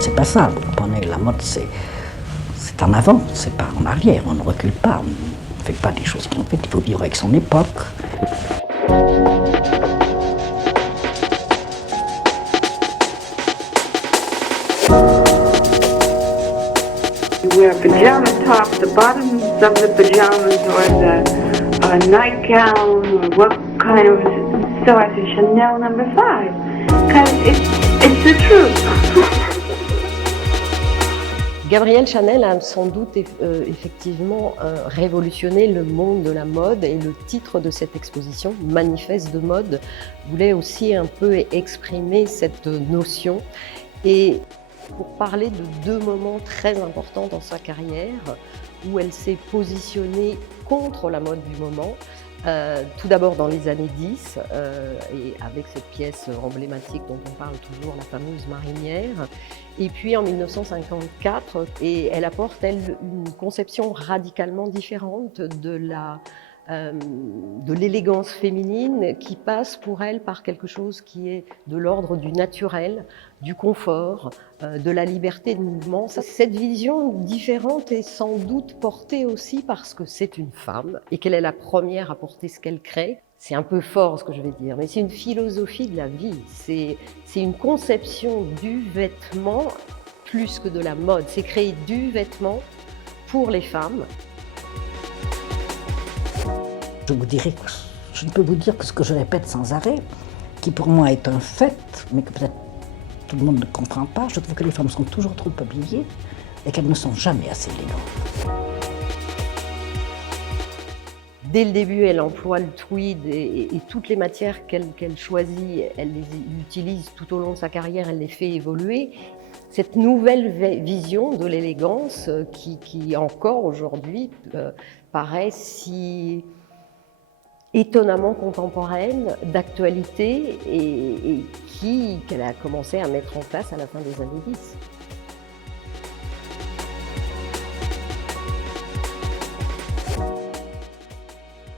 c'est pas ça. Vous comprenez, la mode, c'est en avant, c'est pas en arrière. On ne recule pas, on ne fait pas des choses qui ont fait. Il faut vivre avec son époque. You wear pajama tops, the bottoms of the pajamas, or the nightgown, or what kind of sort is Chanel number 5? Because it's the truth. Gabrielle Chanel a sans doute effectivement révolutionné le monde de la mode, et le titre de cette exposition, Manifeste de mode, voulait aussi un peu exprimer cette notion. Et pour parler de deux moments très importants dans sa carrière, où elle s'est positionnée contre la mode du moment. Tout d'abord dans les années 10, et avec cette pièce emblématique dont on parle toujours, la fameuse marinière. Et puis en 1954, et elle apporte, elle, une conception radicalement différente de l'élégance féminine, qui passe pour elle par quelque chose qui est de l'ordre du naturel, du confort, de la liberté de mouvement. Cette vision différente est sans doute portée aussi parce que c'est une femme et qu'elle est la première à porter ce qu'elle crée. C'est un peu fort ce que je vais dire, mais c'est une philosophie de la vie. C'est une conception du vêtement plus que de la mode. C'est créer du vêtement pour les femmes. Je vous dirais que je ne peux vous dire que ce que je répète sans arrêt, qui pour moi est un fait, mais que peut-être tout le monde ne comprend pas. Je trouve que les femmes sont toujours trop habillées et qu'elles ne sont jamais assez élégantes. Dès le début, elle emploie le tweed et toutes les matières qu'elle choisit, elle les utilise tout au long de sa carrière, elle les fait évoluer. Cette nouvelle vision de l'élégance qui encore aujourd'hui paraît si étonnamment contemporaine, d'actualité, et qu'elle a commencé à mettre en place à la fin des années 10.